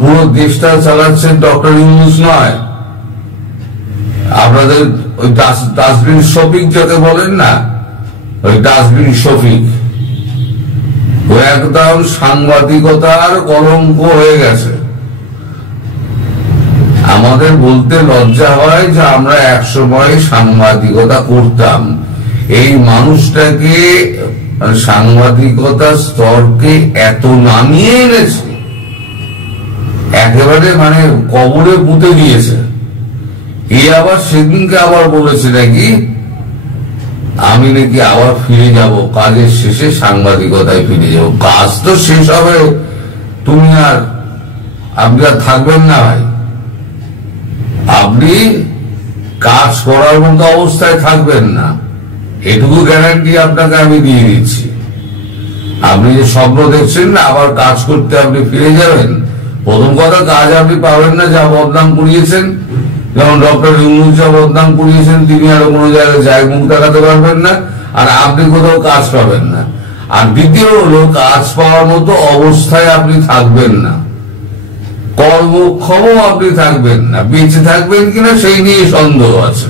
পুরো দেশটা চালাচ্ছেন ডক্টর ইউনূস নয়। আপনাদের ওই ডাস্টবিন শফিক যাকে বলেন না, ওই ডাস্টবিন শফিক ও একদম সাংবাদিকতার কলঙ্ক হয়ে গেছে। আমাদের বলতে লজ্জা হয় যে আমরা একসময় সাংবাদিকতা করতাম। এই মানুষটাকে সাংবাদিকতার স্তরকে এত নামিয়ে এনেছে, একেবারে মানে কবরে পুঁতে দিয়েছে। এই আবার সেদিনকে আবার বলেছে নাকি আমি নাকি আবার ফিরে যাব, কাজের শেষে সাংবাদিকতায় ফিরে যাব। কাজ তো শেষ হবে, তুমি আর আপনি আর থাকবেন না ভাই। আপনি কাজ করার মতো অবস্থায় থাকবেন না, এটুকু গ্যারান্টি আপনাকে আমি দিয়ে দিচ্ছি। আপনি যে স্বপ্ন দেখছেন না আবার কাজ করতে আপনি ফিরে যাবেন, প্রথম কথা কাজ আপনি পাবেন না, যা বদনাম করিয়েছেন। যেমন ডক্টর ইউনূস যা বদনাম করিয়েছেন, তিনি আরো কোনো জায়গায় মুখ দেখাতে পারবেন না, আর আপনি কোথাও কাজ পাবেন না। আর দ্বিতীয় হলো, কাজ পাওয়ার মতো অবস্থায় আপনি থাকবেন না, কর্মক্ষম আপনি থাকবেন না, বেঁচে থাকবেন কিনা সেই নিয়ে সন্দেহ আছে।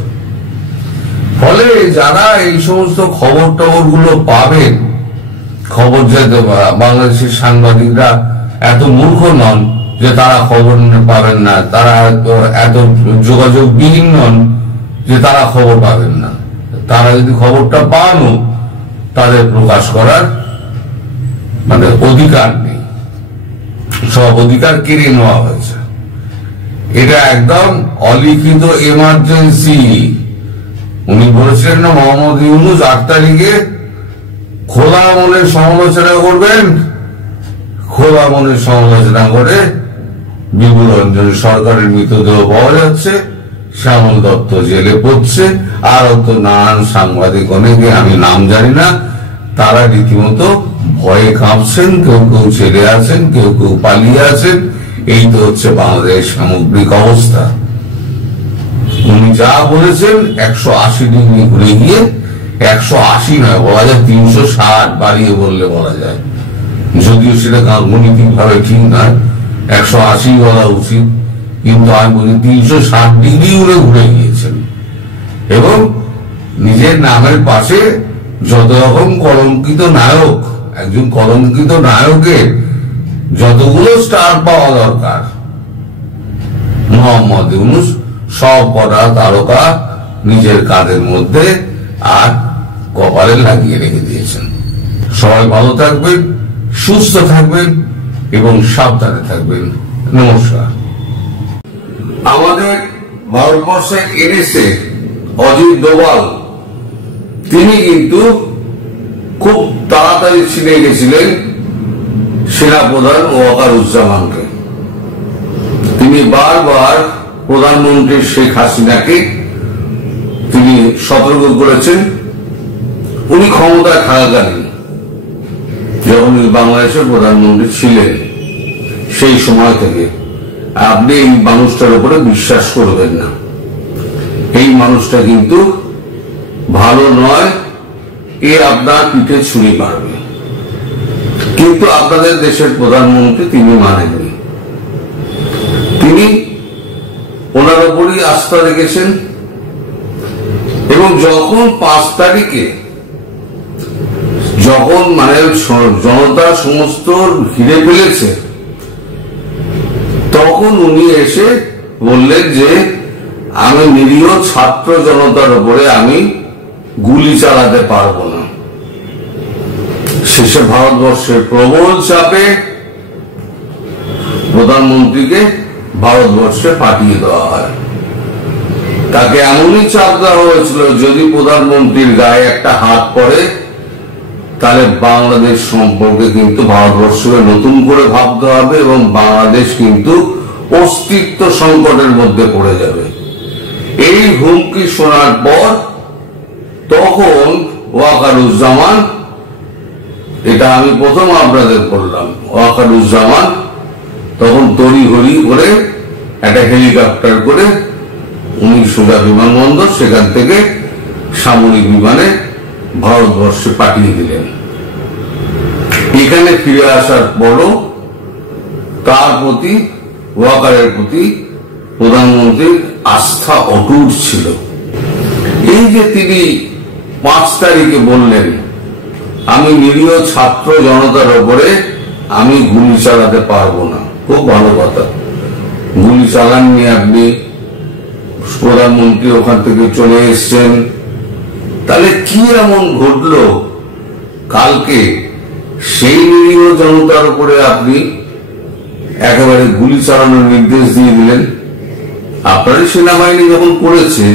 ফলে যারা এই সমস্ত খবর টবর গুলো পাবেন, খবর যেতে বাংলাদেশের সাংবাদিকরা এত মূর্খ নন যে তারা খবর পাবেন না, তারা এত যোগাযোগবিহীন নন যে তারা খবর পাবেন না। তারা যদি খবরটা পানও, তাদের প্রকাশ করার মানে অধিকার নেই, সব অধিকার কেড়ে নেওয়া হয়েছে। এটা একদম অলিখিত এমার্জেন্সি। উনি বলেছিলেন না মোহাম্মদ ইউনূস 8 তারিখে খোলা মনে সমালোচনা করবেন, খোলা মনে সমালোচনা করে বিভু রঞ্জন সরকারের মৃতদেহ পাওয়া যাচ্ছে, শ্যামল দত্ত জেলে পড়ছে, আর তো নানান সাংবাদিক অনেকে আমি নাম জানি না, তারা রীতিমতো ভয়ে কাঁপছেন, কেউ কেউ ছেড়ে আছেন, কেউ কেউ পালিয়ে আছেন। এই তো হচ্ছে বাংলাদেশ সামগ্রিক অবস্থা। উনি যা বলেছেন 180 ডিগ্রি ঘুরে গিয়ে 180 নয়, বলা যায় 360 বাড়িয়ে বললে বলা যায়, যদিও সেটা গাণিতিক ভাবে ঠিক নয়, 180 বলা উচিত, কিন্তু আমি বলি 360 ডিগ্রি ঘুরে গিয়েছেন। এবং নিজের নামের পাশে যত রকম কলঙ্কিত নায়ক, একজন কলঙ্কিত নায়কের যতগুলো স্টার পাওয়া দরকার, মোহাম্মদ ইউনূস সব কটা তারকা নিজের কাঁধের মধ্যে আর কপালে লাগিয়ে রেখে দিয়েছেন। সবাই ভালো থাকবেন, সুস্থ থাকবেন এবং সাবধানে থাকবেন। নমস্কার। আমাদের ভারতবর্ষের এনএসএ অজিত ডোভাল, তিনি কিন্তু খুব তাড়াতাড়ি ছিনে গেছিলেন সেনাপ্রধান ওয়াকারুজ্জামানকে। তিনি বারবার প্রধানমন্ত্রী শেখ হাসিনাকে তিনি সতর্ক করেছেন। উনি ক্ষমতায় থাকাকালীন, যখন বাংলাদেশের প্রধানমন্ত্রী ছিলেন, সেই সময় থেকে আপনি এই মানুষটার উপরে বিশ্বাস করবেন না, এই মানুষটা কিন্তু ভালো নয়, এ আপনার পিঠে ছুরি মারবে। কিন্তু আপনাদের দেশের প্রধানমন্ত্রী তিনি মানেননি, তিনি ওনার উপরই আস্থা রেখেছেন। এবং যখন 5 তারিখে যখন মানে জনতা সমস্ত ঘিরে ফেলেছে, তখন উনি এসে বললেন যে আমি নিরীহ ছাত্র জনতার উপরে আমি গুলি চালাতে পারবো না। শেষে ভারতবর্ষের প্রবল চাপে প্রধানমন্ত্রীকে ভারতবর্ষে পাঠিয়ে দেওয়া হয়। তাকে এমনই চাপ দেওয়া হয়েছিল, যদি প্রধানমন্ত্রীর গায়ে একটা হাত পড়ে তাহলে বাংলাদেশ সম্পর্কে কিন্তু ভারতবর্ষকে নতুন করে ভাবতে হবে এবং বাংলাদেশ কিন্তু অস্তিত্ব সংকটের মধ্যে পড়ে যাবে। এই হুমকি শোনার পর তখন ওয়াকারুজ্জামান, এটা আমি প্রথম আপনাদের বললাম, ওয়াকারুজ্জামান তখন তড়িঘড়ি করে একটা হেলিকপ্টার করে উনি সোজা বিমানবন্দর, সেখান থেকে সামরিক বিমানে ভারতবর্ষে পাঠিয়ে দিলেন। এখানে ফিরে আসার পরও তার প্রতি ওয়াকারের প্রতি প্রধানমন্ত্রীর আস্থা অটুট ছিল। এই যে তিনি 5 তারিখে বললেন, আমি নিরীহ ছাত্র জনতার উপরে আমি গুলি চালাতে পারবো না, খুব ভালো কথা। গুলি চালাননি আপনি, প্রধানমন্ত্রী ওখান থেকে চলে এসছেন। তাহলে কি এমন ঘটলো কালকে সেই নিরীহ জনতার উপরে আপনি একেবারে গুলি চালানোর নির্দেশ দিয়ে দিলেন? আপনারই সেনাবাহিনী যখন করেছে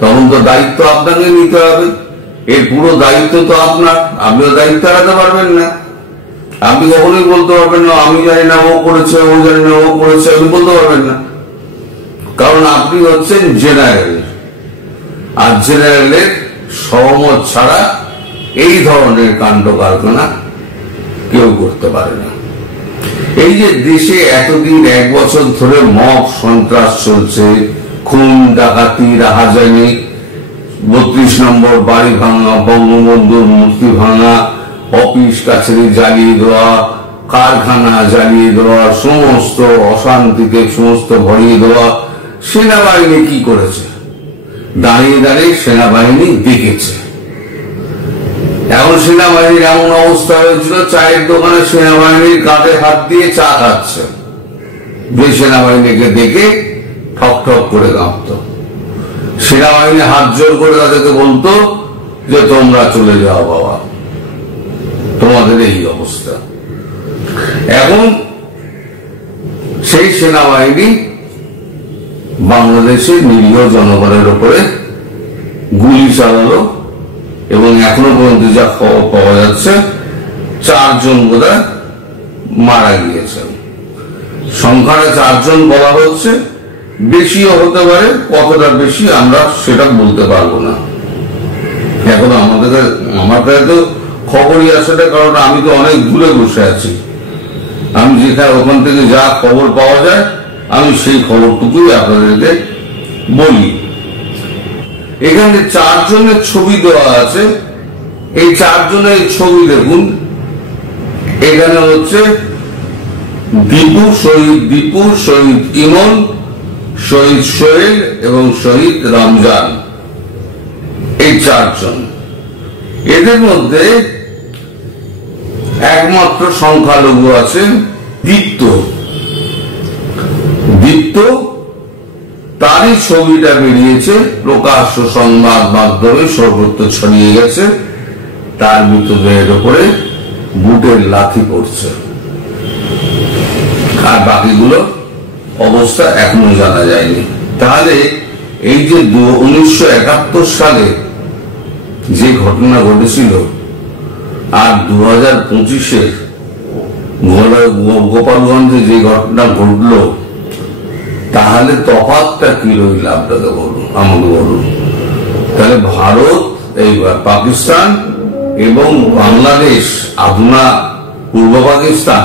তখন তো দায়িত্ব আপনাকে নিতে হবে। এর পুরো দায়িত্ব তো আপনার, আপনিও দায়িত্ব এড়াতে পারবেন না। আপনি কখনোই বলতে পারবেন না আমি জানি না ও করেছে, ও জানি না ও করেছে, আপনি বলতে পারবেন না। কারণ আপনি হচ্ছেন জেনারেল, আর জেনারেলের সহমত ছাড়া এই ধরনের কাণ্ড কারখানা কেউ করতে পারে না। এই যে দেশে এতদিন 1 বছর ধরে মব সন্ত্রাস চলছে, খুন ডাকাতি, রাহাজানি, 32 নম্বর বাড়ি ভাঙা, বঙ্গবন্ধুর মূর্তি ভাঙা, অফিস কাছারি জ্বালিয়ে দেওয়া, কারখানা জ্বালিয়ে দেওয়া, সমস্ত অশান্তিতে সমস্ত ভরিয়ে দেওয়া, সেনাবাহিনী কি করেছে? দাঁড়িয়ে দাঁড়িয়ে সেনাবাহিনী দেখেছে। এখন সেনাবাহিনীর এমন অবস্থা হয়েছিল, চায়ের দোকানে সেনাবাহিনীর কাঁধে হাত দিয়ে চা খাচ্ছে, যে সেনাবাহিনীকে দেখে ঠক ঠক করে কাঁপত। সেনাবাহিনী হাত জোর করে তাদেরকে বলতো যে তোমরা চলে যাও বাবা, তোমাদের এই অবস্থা। এখন সেই সেনাবাহিনী বাংলাদেশের নিরীহ জনগণের উপরে গুলি চালালো এবং এখনো পর্যন্ত যা খবর পাওয়া যাচ্ছে 4 জন বোধহয় মারা গিয়েছেন। সংখ্যাটা 4 জন বলা হচ্ছে, বেশিও হতে পারে, কতটা বেশি আমরা সেটা বলতে পারবো না। এখন আমার কাছে তো খবরই আসে না, কারণ আমি তো অনেক দূরে বসে আছি। আমি যেখানে ওখান থেকে যা খবর পাওয়া যায় আমি সেই খবরটুকুই আপনাদেরকে বলি। এখানে 4 জনের ছবি দেওয়া আছে। এই 4 জনের ছবি দেখুন। এখানে হচ্ছে দীপু, শহীদ ইমন, শহীদ সোহেল এবং শহীদ রমজান, এই 4 জন। এদের মধ্যে একমাত্র সংখ্যালঘু আছে দীপ্ত। তারই ছবিটা বেরিয়েছে, প্রকাশ্য সংবাদ মাধ্যমে সর্বত্র ছড়িয়ে গেছে। তার মৃতদেহের উপরে বুটের লাথি পড়ছে, আর বাকিগুলো অবস্থা এখনো জানা যায়নি। তাহলে এই যে 1971 সালে যে ঘটনা ঘটেছিল আর 2025-এ গোপালগঞ্জে যে ঘটনা ঘটলো, তাহলে তফাৎটা কি রইল আপনাকে বলুন, আমাকে বলুন। তাহলে ভারত, এই পাকিস্তান এবং বাংলাদেশ, আধুনা পূর্ব পাকিস্তান,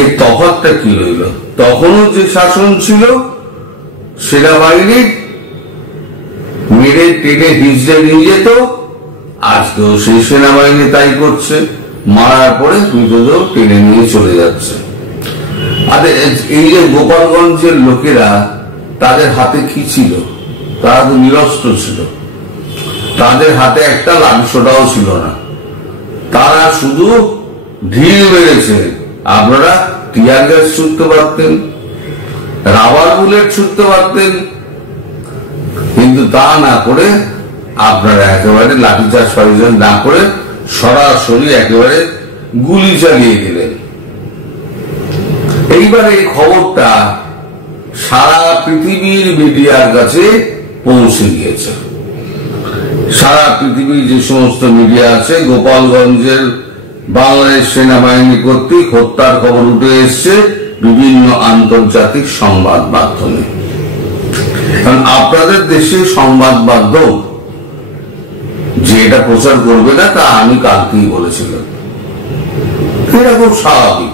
এর তফাৎটা কি রইল? তখনও যে শাসন ছিল সেনাবাহিনীর, মেরে টেনে হিজড়ে নিয়ে যেত, আজকেও সেই সেনাবাহিনী তাই করছে, মারার পরে মৃতদেহ টেনে নিয়ে চলে যাচ্ছে। আর এই যে গোপালগঞ্জের লোকেরা, তাদের হাতে কি ছিল? তারা তো নিরস্ত্র ছিল, তাদের হাতে একটা লাঠিসোঁটাও ছিল না। তারা শুধু ঢিল মেরেছে। আপনারা টিয়ার গ্যাস ছুটতে পারতেন, রাবার বুলেট ছুটতে পারতেন, কিন্তু তা না করে আপনারা একেবারে লাঠিচার্জ ফাঠিচার্জ না করে সরাসরি একেবারে গুলি চালিয়ে দিলেন। এইবার এই খবরটা সারা পৃথিবীর মিডিয়ার কাছে পৌঁছে গিয়েছে। সারা পৃথিবীর যে সমস্ত মিডিয়া আছে, গোপালগঞ্জের বাংলাদেশ সেনাবাহিনী কর্তৃক হত্যার খবর উঠে এসছে বিভিন্ন আন্তর্জাতিক সংবাদ মাধ্যমে। কারণ আপনাদের দেশে সংবাদ মাধ্যম যে এটা প্রচার করবে না, তা আমি কালকেই বলেছিলাম। এটা খুব স্বাভাবিক,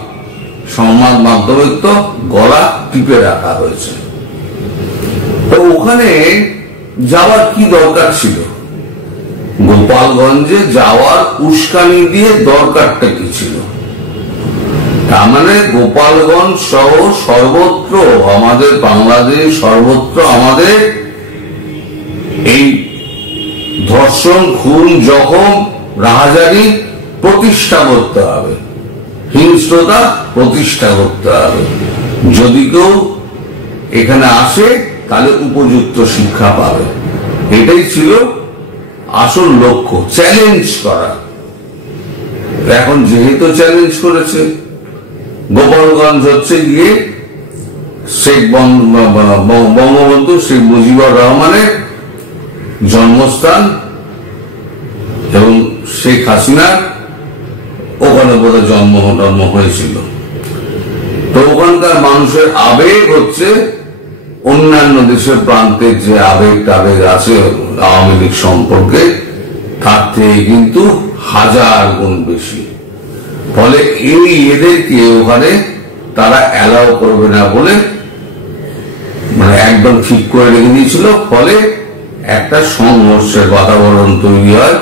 সংবাদ মাধ্যমে তো গলা টিপে রাখা হয়েছে। তো ওখানে যাওয়ার কি দরকার ছিল? গোপালগঞ্জে যাওয়ার উস্কানি দিয়ে দরকারটা কি ছিল? তার মানে গোপালগঞ্জ সহ সর্বত্র আমাদের বাংলাদেশ, সর্বত্র আমাদের এই ধর্ষণ, খুন, জখম, রাহাজানি প্রতিষ্ঠা করতে হবে, হিংস্রতা প্রতিষ্ঠা করতে হবে। যদি কেউ এখানে আসে তাহলে উপযুক্ত শিক্ষা পাবে। এটাই ছিল আসল লক্ষ্য, চ্যালেঞ্জ করা। এখন যেহেতু চ্যালেঞ্জ করেছে, গোপালগঞ্জ হচ্ছে গিয়ে শেখ বঙ্গবন্ধু শেখ মুজিবুর রহমানের জন্মস্থান এবং শেখ হাসিনার ওখানে বোধহয় জন্ম হয়েছিল। তো ওখানকার মানুষের আবেগ হচ্ছে অন্যান্য দেশের প্রান্তের যে আবেগ টাবেগ আছে আওয়ামী লীগ সম্পর্কে, তার থেকে কিন্তু 1000 গুণ বেশি। ফলে এদেরকে ওখানে তারা অ্যালাউ করবে না বলে মানে একদম ঠিক করে রেখে দিয়েছিল। ফলে একটা সংঘর্ষের বাতাবরণ তৈরি হয়।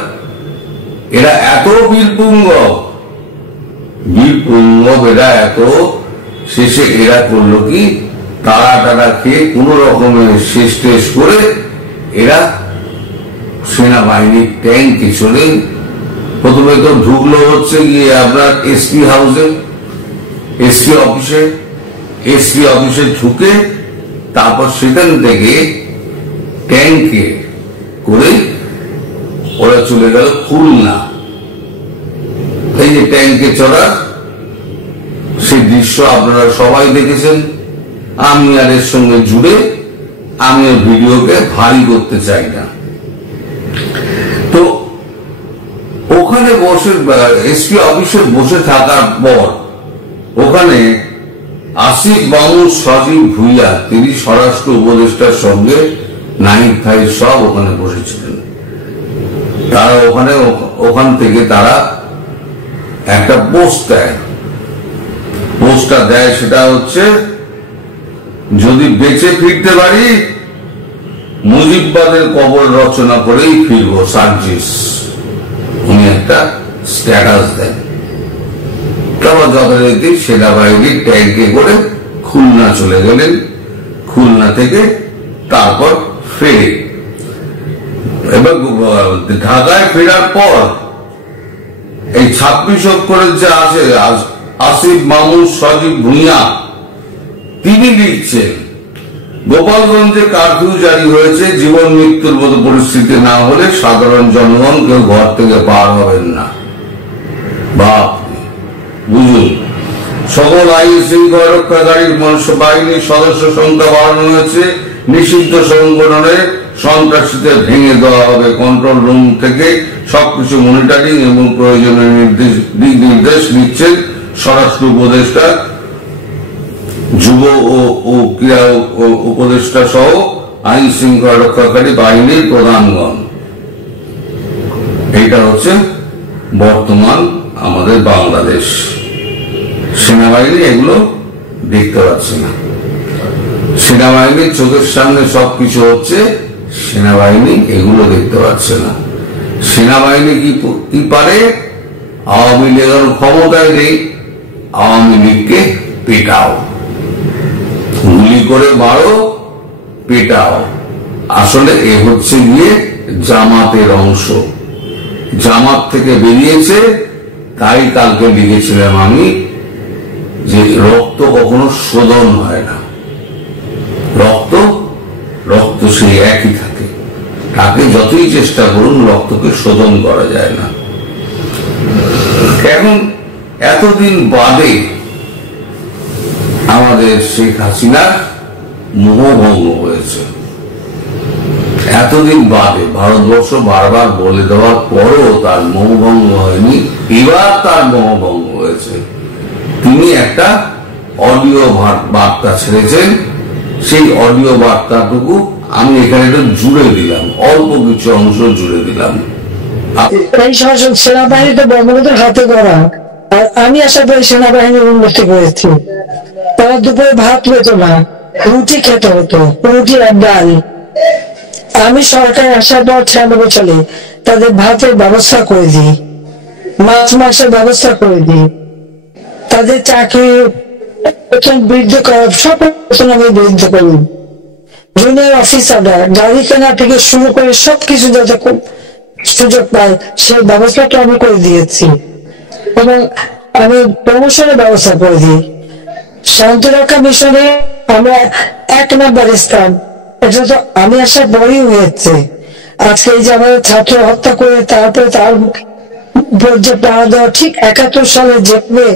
এরা এত বীরপুঙ্গব, এরা এত, শেষে এরা করলো কি, তারা খেয়ে কোন রকমের শেষ টেস করে এরা সেনাবাহিনীর ট্যাঙ্কে চলে প্রথমে তো ঢুকলো হচ্ছে গিয়ে আপনার এসপি হাউসে, এসপি অফিসে ঢুকে তারপর সেখান থেকে ট্যাঙ্কে করে ওরা চলে গেল খুলনা। এই যে ট্যাঙ্কে চড়া সেই দৃশ্য আপনারা সবাই দেখেছেন। আমি আর এর সঙ্গে জুড়ে আমি ভিডিওকে ভারী করতে চাই না। তো ওখানে বসে এসপি অফিসে বসে থাকার পর ওখানে আসিফ মামুন সজীব ভুইয়া, তিনি স্বরাষ্ট্র উপদেষ্টার সঙ্গে নাহিদ ভাই সব ওখানে বসেছিলেন। তারা ওখান থেকে তারা একটা পোস্টটা দেয়, সেটা হচ্ছে যদি বেঁচে ফিরতে পারি মুজিববাদের কবর রচনা করেই ফিরবো সার্জিস, উনি একটা স্ট্যাটাস দেন। তারপর যথারীতি সেনাবাহিনীর ট্যাঙ্কে করে খুলনা চলে গেলেন। খুলনা থেকে তারপর ফেরে এবার ঢাকায় ফেরার পর এই 26 অক্ষরের যে আছে আসিফ মামুন সজীব ভুঁইয়া, তিনি লিখছেন গোপালগঞ্জে কারফিউ জারি হয়েছে, জীবন মৃত্যুর মতো পরিস্থিতি না হলে সাধারণ জনগণ কেউ ঘর থেকে পার হবেন না। বাপ বুঝুন, সকল আইন শৃঙ্খলা রক্ষাকারী বাহিনীর সদস্য সংখ্যা বাড়ানো হয়েছে, নিষিদ্ধ সংগঠনের সন্ত্রাসীদের ভেঙে দেওয়া হবে, কন্ট্রোল রুম থেকে সবকিছু মনিটরিং এবং প্রয়োজনীয় দিক নির্দেশ দিচ্ছেন স্বরাষ্ট্র উপদেষ্টা, যুব ও ক্রীড়া উপদেষ্টা সহ আইন শৃঙ্খলা রক্ষাকারী বাহিনীর প্রধানগণ। এইটা হচ্ছে বর্তমান আমাদের বাংলাদেশ। সেনাবাহিনী এগুলো দেখতে পাচ্ছে না, সেনাবাহিনীর চোখের সামনে সবকিছু হচ্ছে, সেনাবাহিনী এগুলো দেখতে পাচ্ছে না। সেনাবাহিনী কি পারে? আওয়ামী লীগের ক্ষমতায় নেই, আওয়ামী লীগকে পেটাও, গুলি করে মারো, পেটাও। আসলে এ হচ্ছে গিয়ে জামাতের অংশ, জামাত থেকে বেরিয়েছে। তাই কালকে লিখেছিলাম আমি যে রক্ত কখনো শোধন হয় না, রক্ত সেই একই থাকে, তাকে যতই চেষ্টা করুন রক্তকে শোধন করা যায় না। এখন এতদিন বাদে আমাদের শেখ হাসিনার মোহভঙ্গ হয়েছে, এতদিন বাদে ভারতবর্ষ বারবার বলে দেওয়ার পরও তার মোহভঙ্গ হয়নি। এবার তার মোহভঙ্গ হয়েছে। তিনি একটা অডিও বার্তা ছেড়েছেন, সেই অডিও বার্তাটুকু আমি এখানে একটু জুড়ে দিলাম, অল্প কিছু অংশ জুড়ে দিলাম। এই শাসক সেনাবাহিনী তো বঙ্গবন্ধুর হাতে করা, আর আমি আশা করি সেনাবাহিনীর উন্নতি করেছি। তারা দুপুরে ভাত পেত না, রুটি খেতে হতো, রুটি আর ডাল। আমি সরকার আসার পর 96 সালে তাদের ভাতের ব্যবস্থা করে দিই, মাছ মাংসের ব্যবস্থা করে দিই। তাদের চাকরি বৃদ্ধি করা, সব আমি বৃদ্ধি করি। জুনিয়র অফিসাররা গাড়ি কেনা থেকে শুরু করে সবকিছু যাতে খুব সুযোগ পায় সেই ব্যবস্থাটা আমি করে দিয়েছি, এবং আমি প্রমোশনের ব্যবস্থা করে দিই। শান্তিরক্ষা মিশনে আমরা 1 নম্বর স্থান, এটা তো আমি আসার পরেই হয়েছে। আজকে এই যে আমাদের ছাত্র হত্যা করে তারপরে তার যে পাড়া দেওয়া, ঠিক 71 সালে যেভাবে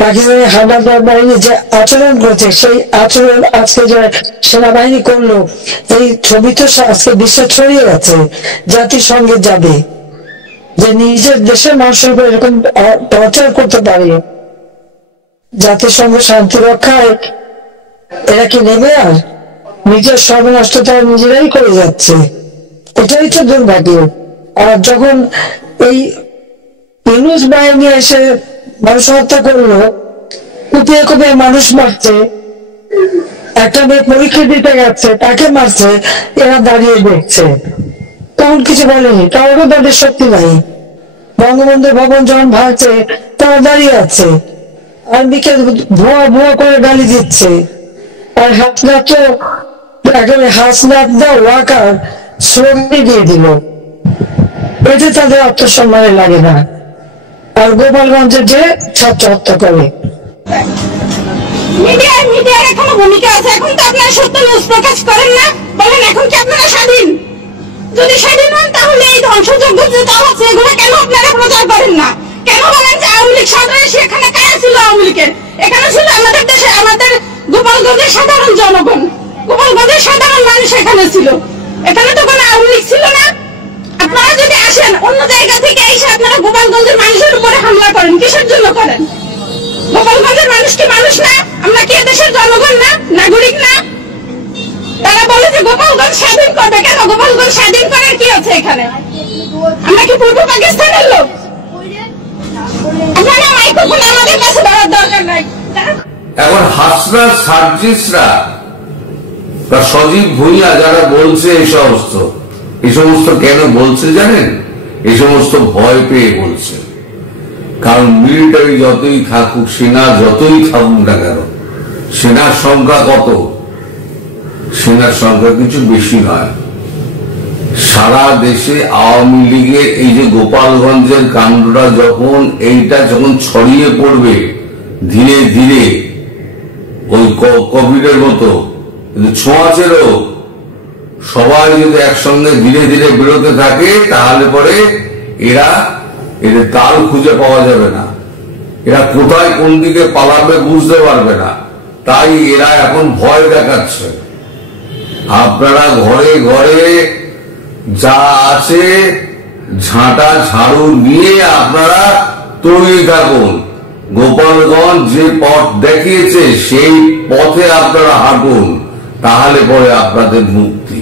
পাকিস্তানের হানাদার বাহিনী যে আচরণ করেছে, সেই আচরণ আজকে যে সেনাবাহিনী করলো, এই ছবি তো আজকে বিশ্বে ছড়িয়ে গেছে, জাতিসংঘে যাবে যে নিজের দেশের মানুষের উপর এরকম টর্চার করতে পারে। জাতিসংঘ শান্তি রক্ষায় এরা কি নেবে? আর নিজের সর্বনষ্ট তারা নিজেরাই করে যাচ্ছে, এটাই তো দুর্ভাগ্য। আর যখন এই ইউনুস বাহিনী এসে মানুষ হত্যা করলো, কুপিয়ে কুপিয়ে মানুষ মারছে, একটা মেয়ে পরীক্ষা দিতে গেছে তাকে মারছে, এরা দাঁড়িয়ে দেখছে, তখন কিছু বলেনি, তারও তাদের শক্তি নাই। বঙ্গবন্ধু ভবন যখন ভাঙছে তারা দাঁড়িয়ে আছে, আর্মিকে ভুয়া ভুয়া করে গালি দিচ্ছে। আর হাসনাত তো একেবারে হাসনাত দা ওয়াকার শ্রমিক দিয়ে দিল, এতে তাদের আত্মসম্মানে লাগে না। আর গোপালগঞ্জে যে ছাত্র হত্যা করে, মিডিয়ার এখনো ভূমিকা আছে। এখন তো আপনারা সত্য নিউজ প্রকাশ করেন না, বলেন এখন কি আপনারা স্বাধীন? যদি স্বাধীন হন তাহলে এই ধ্বংসযজ্ঞ যেটা হচ্ছে এগুলো কেন আপনারা প্রচার করেন না? কেন বলেন যে আওয়ামী লীগ সরকারে সেখানে কারা ছিল? আওয়ামী লীগের এখানে ছিল আমাদের দেশে, আমাদের গোপালগঞ্জের সাধারণ জনগণ, গোপালগঞ্জের সাধারণ মানুষ এখানে ছিল, এখানে তো কোনো আওয়ামী লীগ ছিল না। আপনারা যদি আসেন অন্য জায়গা থেকে এসে আপনারা গোপালগঞ্জের মানুষের উপরে হামলা করেন, কিসের জন্য করেন? গোপালগঞ্জের মানুষ কি মানুষ না? আমরা কি দেশের জনগণ না, নাগরিক না? তারা বলে যে গোপালগঞ্জ স্বাধীন করবে, কেন গোপালগঞ্জ স্বাধীন করার কি আছে এখানে? আমরা কি পূর্ব পাকিস্তানের লোক? আপনারা মাইক্রোফোন আমাদের কাছে দেওয়ার দরকার নাই। এখন হাসনা সার্জিসরা বা সজীব ভুঁইয়া যারা বলছে এই সমস্ত কেন বলছে জানেন? এই সমস্ত ভয় পেয়ে বলছে। কারণ মিলিটারি যতই থাকুক, সেনা যতই থাকুক না কেন, সেনার সংখ্যা কত? সেনার সংখ্যা কিছু বেশি নয়। সারা দেশে আওয়ামী লীগের এই যে গোপালগঞ্জের কাণ্ডটা যখন ছড়িয়ে পড়বে ধীরে ধীরে, ওই কোভিডের মতো, কিন্তু ছোঁয়াচেরও সবাই যদি একসঙ্গে ধীরে ধীরে বেরোতে থাকে, তাহলে পরে এদের তাল খুঁজে পাওয়া যাবে না, এরা কোথায় কোন দিকে পালাবে বুঝতে পারবে না। তাই এরা এখন ভয় দেখাচ্ছে। আপনারা ঘরে ঘরে যা আছে ঝাঁটা ঝাড়ু নিয়ে আপনারা তৈরি থাকুন। গোপালগঞ্জ যে পথ দেখিয়েছে সেই পথে আপনারা হাঁটুন, তাহলে পরে আপনাদের মুক্তি।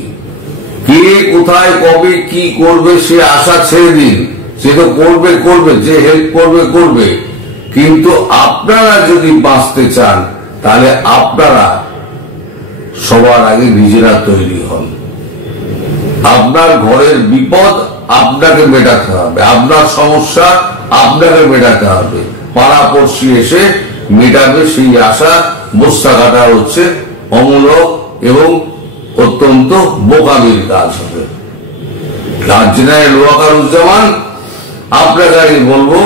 কে কোথায় কবে কি করবে সে আশা ছেড়ে দিন, সে তো করবে, যে হেল্প করবে। কিন্তু আপনারা যদি বাঁচতে চান তাহলে আপনারা সবার আগে নিজেরা তৈরি হন। আপনার ঘরের বিপদ আপনাকে মেটাতে হবে, আপনার সমস্যা আপনাকে মেটাতে হবে। পাড়াপড়শি এসে মেটাবে সেই আশা বস্তা কাটা হচ্ছে অমূলক এবং অত্যন্ত বোকামির কাজ হবে। জেনারেল ওয়াকারুজ্জামান, আপনাকে আমি বলবো,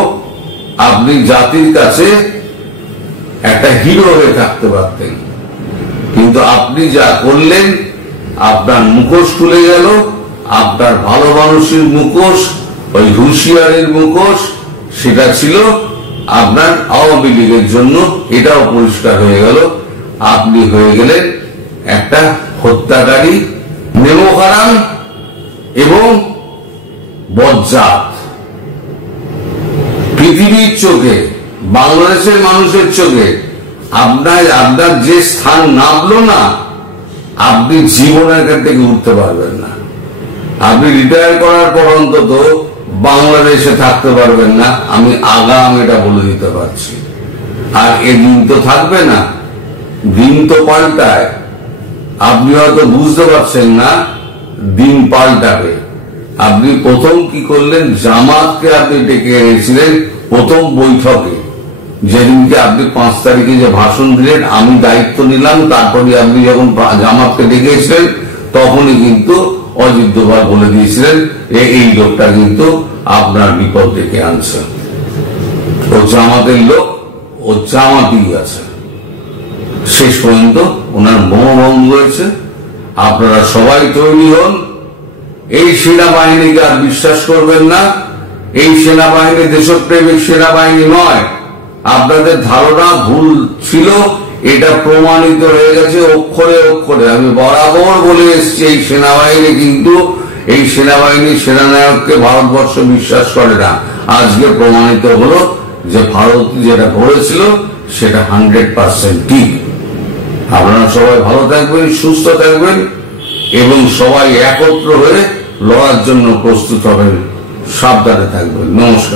আপনি জাতির কাছে একটা হিরো হয়ে থাকতে পারতেন, কিন্তু আপনি যা করলেন, আপনার মুখোশ খুলে গেল। আপনার ভালো মানুষের মুখোশ, ওই হুঁশিয়ারের মুখোশ, সেটা ছিল আপনার আওয়ামী লীগের জন্য। এটাও পরিষ্কার হয়ে গেল, আপনি হয়ে গেলেন একটা হত্যাকারী, নেমোকারাম এবং বজ্জাত। পৃথিবীর চোখে, বাংলাদেশের মানুষের চোখে আপনার যে স্থান নামলো না, আপনি জীবনের কাছ থেকে উঠতে পারবেন না। আপনি রিটায়ার করার পর অন্তত বাংলাদেশে থাকতে পারবেন না, আমি আগাম এটা বলে দিতে পারছি। আর এদিন তো থাকবে না, দিন তো পাল্টায়। আপনি হয়তো বুঝতে পারছেন না, দিন পাল্টাবে। আপনি প্রথম কি করলেন, জামাতকে আপনি ডেকে এনেছিলেন প্রথম বৈঠকে, যেদিনকে আপনি 5 তারিখে যে ভাষণ দিলেন, আমি দায়িত্ব নিলাম, তারপরে আপনি যখন জামাতকে ডেকেছিলেন তখনই কিন্তু অজিত দোভাল বলে দিয়েছিলেন এই লোকটা কিন্তু আপনার বিপদ ডেকে আনছে, ও জামাতের লোক, ও জামাতই আছে। শেষ পর্যন্ত ওনার মোহভঙ্গ হয়েছে। আপনারা সবাই তৈরি হন, এই সেনাবাহিনীকে আর বিশ্বাস করবেন না। এই সেনাবাহিনী দেশপ্রেমিক সেনাবাহিনী নয়। আপনাদের ধারণা ভুল ছিল, এটা প্রমাণিত হয়ে গেছে অক্ষরে অক্ষরে। আমি বরাবর বলে এসেছি এই সেনাবাহিনী কিন্তু, এই সেনাবাহিনী সেনানায়ককে ভারতবর্ষ বিশ্বাস করে না। আজকে প্রমাণিত হলো যে ভারত যেটা করেছিল সেটা 100% ঠিক। আপনারা সবাই ভালো থাকবেন, সুস্থ থাকবেন এবং সবাই একত্র হয়ে লড়ার জন্য প্রস্তুত হবেন। সাবধানে থাকবেন। নমস্কার।